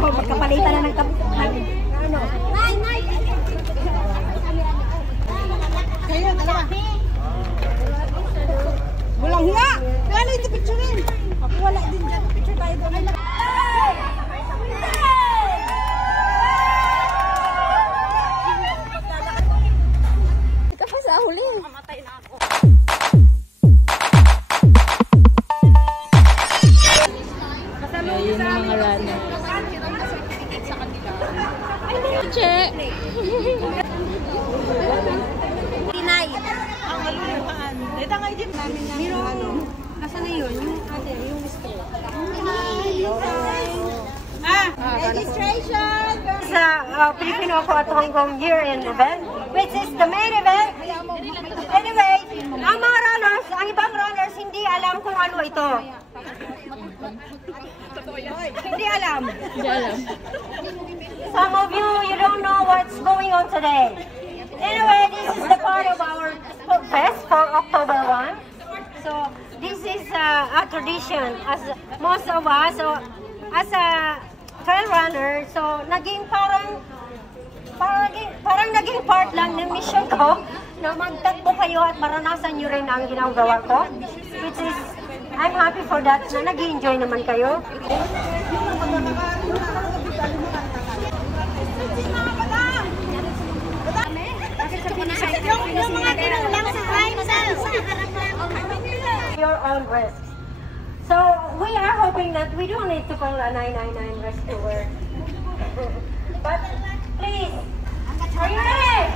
Oh, magkapalitan na ng ano? Nay! Kayo, dalawa. Walang hiya! Kaya ito picturein. Ako wala din dyan. Picture tayo doon. Ika pa sa huli. Mamatay na ako. Ayun na mga runner. Che! Tinay. Ang maluluhaan. Ito nga din namin yung ano. Nasaan na yun? Yung ate, yung mister. Registration! Sa Filipino ako at Hong Kong year-end event, which is the main event. Anyway, ang mga runners, ang ibang runners, hindi alam kung ano ito. Hindi alam. Hindi alam. Some of you don't know what's going on today. Anyway, this is the part of our fest for October 1. So, this is a tradition as most of us, so, as a trail runner, so naging parang naging part lang ng mission ko na magtakbo kayo at maranasan nyo rin ang ginagawa ko, which is I'm happy for that na nag-enjoy naman kayo. Yung mga kinulang sa time sa your own risk. So we are hoping that we don't need to call a 999 rescuer. But please, are you ready?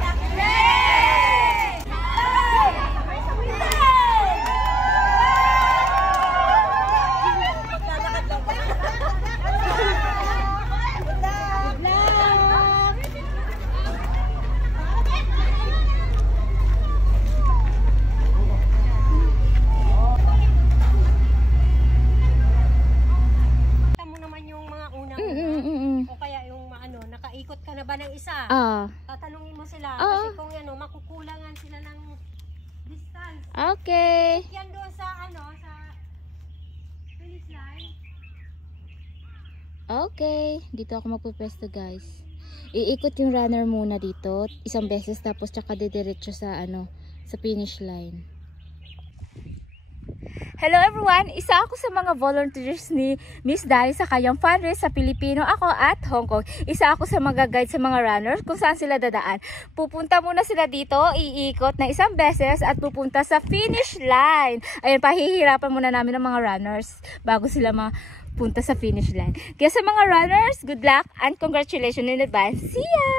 Nakaikot ka na ba ng isa? Tatanungin mo sila kasi kung ano, makukulangan sila ng distance. Okay. Yan doon sa ano, sa finish line. Okay. Dito ako magpupesto, guys. Iikot yung runner muna dito isang beses tapos tsaka didiretso sa ano, sa finish line. Hello everyone! Isa ako sa mga volunteers ni Miss Dai sa kanyang fundraise sa Pilipino ako at Hong Kong. Isa ako sa mga guide sa mga runners kung saan sila dadaan. Pupunta muna sila dito, iikot na isang beses at pupunta sa finish line. Ayun, pahihirapan muna namin ang mga runners bago sila mapunta sa finish line. Kaya sa mga runners, good luck and congratulations in advance. See ya!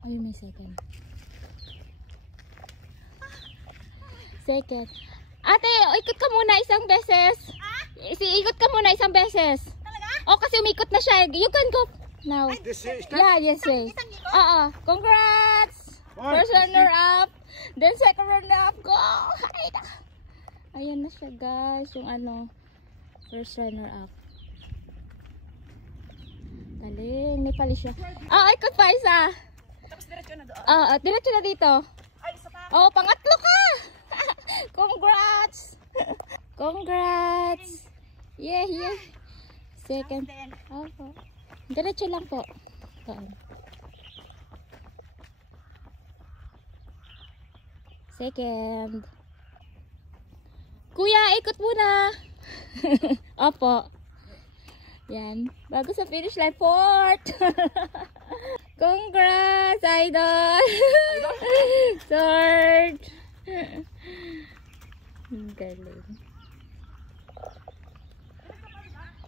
Ayun, may second. Second. Ate, ikot ka muna isang beses. Ikot ka muna isang beses. Talaga? O, kasi umikot na siya. You can go now. Yeah, yes, yes. Congrats! First runner up. Then second runner up. Go! Ayan na siya, guys. Yung ano, first runner up. Galing, may pali siya. Ikot pa isa. Tapos diretso na doon? Diretso na dito. Ay, isa pa. Pangatlo ka! Congrats! Congrats! Yeah, yeah. Second. Diretso lang po. Second. Kuya, ikot muna. Opo. Yan. Bago sa finish line. Fourth. Congrats, idol! Third. Galing.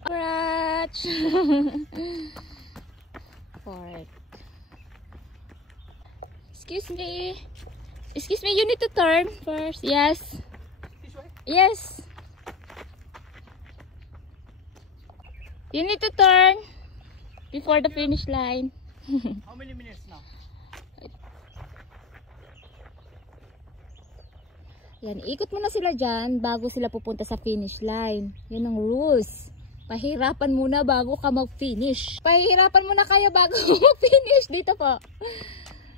Congrats. Fourth. Excuse me. Excuse me, you need to turn first. Yes. Yes. You need to turn before the finish line. How many minutes now? Yan, ikot mo na sila dyan bago sila pupunta sa finish line. Yan ang rules. Pahirapan muna bago ka mag-finish. Pahirapan muna kayo bago mag-finish. Dito po.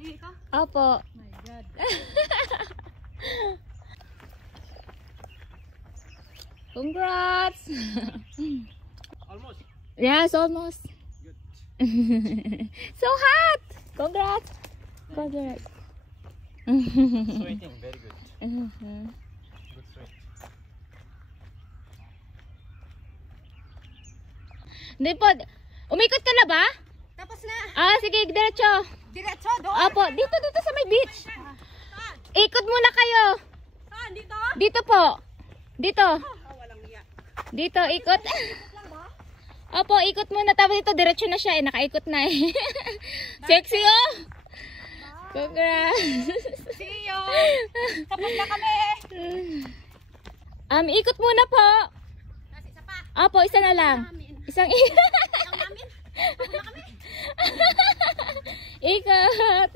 Dito? Opo. My God. Congrats! Almost. Yes, almost. Good. So hot! Congrats! Congrats. Sweating, very good. Good sweat. Hindi po. Umikot ka na ba? Tapos na. Ah, sige, diretso. Diretso, doon. Opo, dito sa may beach. Ikot muna kayo. Saan? Dito? Dito po. Dito. Walang iya. Dito, ikot. Opo, ikot muna. Tapos ito, diretso na siya. Nakaikot na eh. Sexy oh. Congrats. See you. Tapos na kami. Ikot muna po. Kasi isa pa. Opo, isa na lang. Isang Ang namin. Tapos na kami. ikot.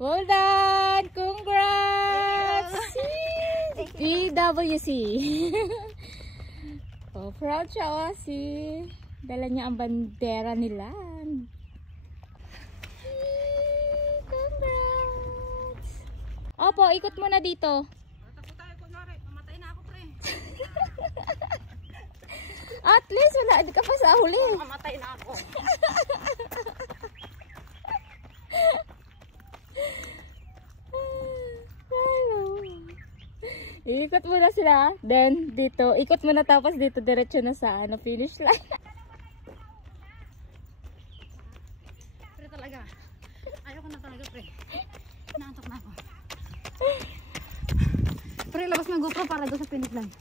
Well done. Congrats. PWC. Oh, proud siya oh, dala niya ang bandera nila. Congrats. Opo, ikot muna dito. Takot tayo, kunwari. Mamatay na ako, pre. At least wala, hindi ka pa sa huli. Mamatay na ako. Ikot muna sila. Then, dito. Ikot muna tapos dito. Diretso na sa finish line. Pre talaga. Ayoko na talaga, pre. Naantok na ako. Pre, labas ng GoPro para doon sa finish line.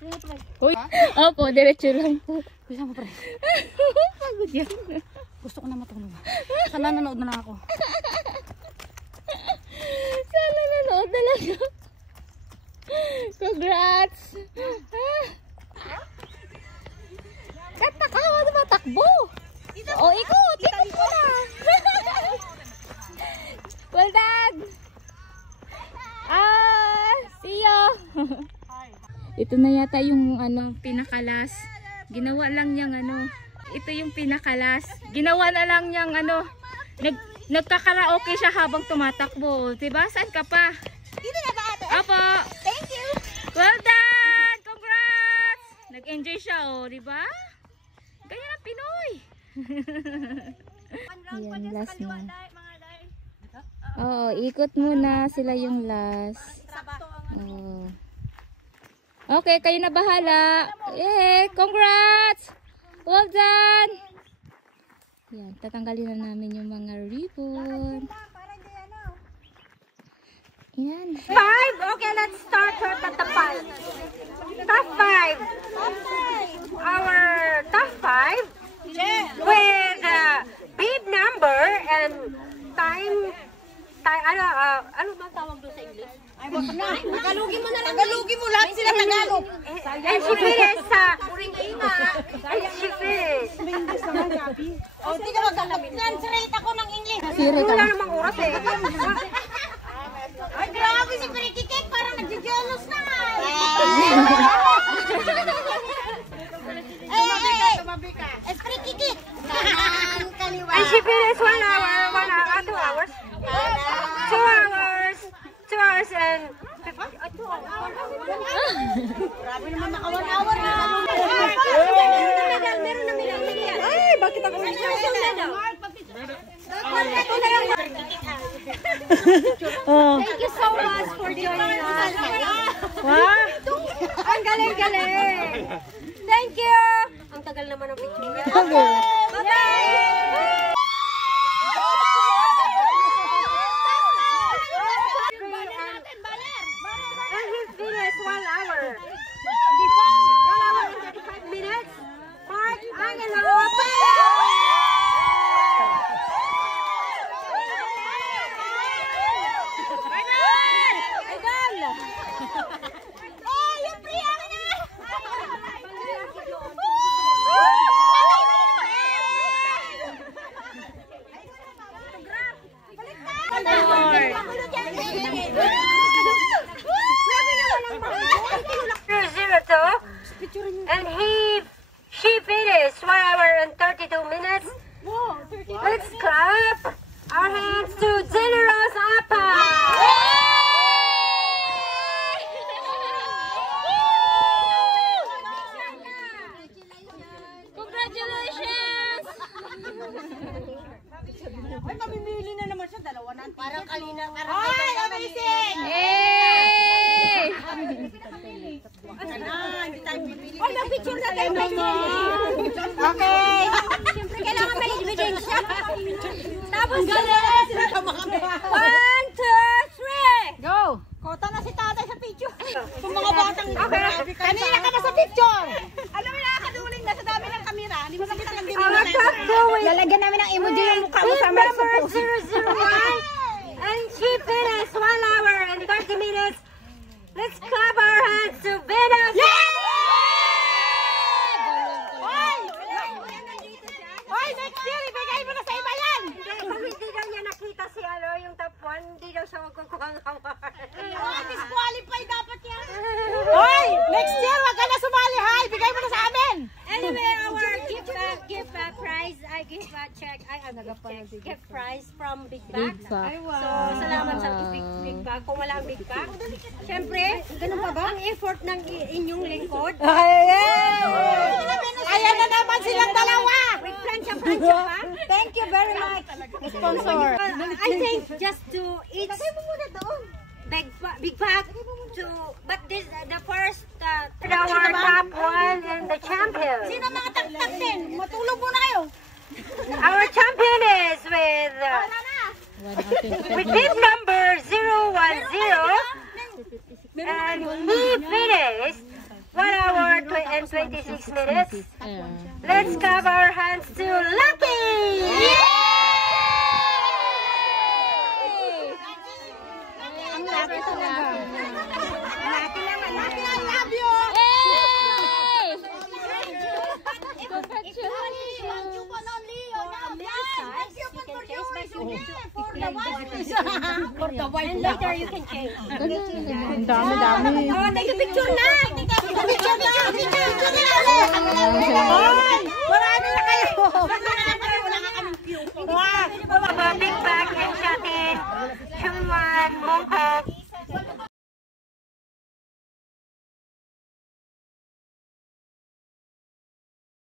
Pre, pre. Uy. Opo, diretso lang po. Bisa mo, pre. Pagod yan. Gusto ko na matulog. Sana nanood na lang ako. Sana nanood na lang ako. Congrats! Katakawa na ba takbo? O, ikot! Ikot mo na! Well done! See you! Ito na yata yung pinakalas. Ginawa lang niyang ito yung pinakalas. Ginawa na lang niyang nagkakaraoke siya habang tumatakbo. Diba? Saan ka pa? Dito na ba, ate? Apo! Thank you! Well done! Congrats! Nag-enjoy siya, oh, di ba? Ganyan ang Pinoy. Yan, last na. Oo, ikot muna sila yung last. Oh. Okay, kayo na bahala. Yay! Congrats! Well done! Yan, tatanggalin na namin yung mga ribbon. Yan. 5? Okay, let's start at the 5. Top 5. Our top 5 with bib number and time. Ano ba tawag doon sa English? Ay, wag na. Tagalogin mo na lang. Tagalogin mo lahat sila Tagalog. And she finished and she finished. Oh, di ka mag-translate ako ng English. Wala namang oras eh. Ay, grabe si Prikikik, parang nagjo-jolos na. Tumabi ka. Prikikik. And she finished 1 hour, 2 hours. 2 hours and 2 hours. Grabe naman naka 1 hour na. Meron na minamigyan. Ay, bakit ako Thank you so much for joining us. Wow! Ang galing-galing! Thank you! Ang tagal naman ang picture. And his video is 1 hour. 1 hour and 35 minutes. Mark Angelo. And she finished 1 hour and 32 minutes. Let's clap our hands to Generous Appa. Congratulations! Ay, mamimili na naman siya. Dalawa na. Parang kanina. Ay, amazing! Hey! Ay, na-picture na tayo. Okay. Siyempre, kailangan may ebidensya. Tapos, Sila tumakamera. 1, 2, 3. Go! Kota na si tatay sa picture. Kung mga batang kanina ka na sa picture. Alam mo, nakakaduling na sa dami ng kamera. Hindi mo nakita ng Our top going Lalagyan namin ng emoji yung mukha mo is sa number 001. And she finished 1 hour and 30 minutes. Let's clap our hands to Venus. Hoy, next year, ibigay mo na sa iba yan. Hindi daw niya nakita si yung top 1, hindi daw siya magkukuha ng award. Disqualify dapat yan. Hoy, next year, wag ka na sumali, ha? Ibigay mo na sa amin. Anyway, our gift prize, I give a check, gift prize from Big Bag. So, salamat sa Big Bag. Kung wala ang Big Bag, syempre, ganun pa ba? Ang effort ng inyong lingkod. Ayan na naman silang dalawa. With plancha pa. Thank you very much, sponsor. I think just to each Big Bag to, but this the first our top 1 and the champion. Sino mga tagtag din? Matulog muna kayo. Our champion is with team number 010, and he finished 1 hour and 26 minutes. Let's clap our hands to Lucky! Ang laki talaga. Laki naman. Laki, I love you. And later you can change. Ang dami. Oh, take a picture na! Picture na! Picture na! Marami na kayo! Wala nga kaming view. Big Bag and Shatin, Chungwan, Mongkok,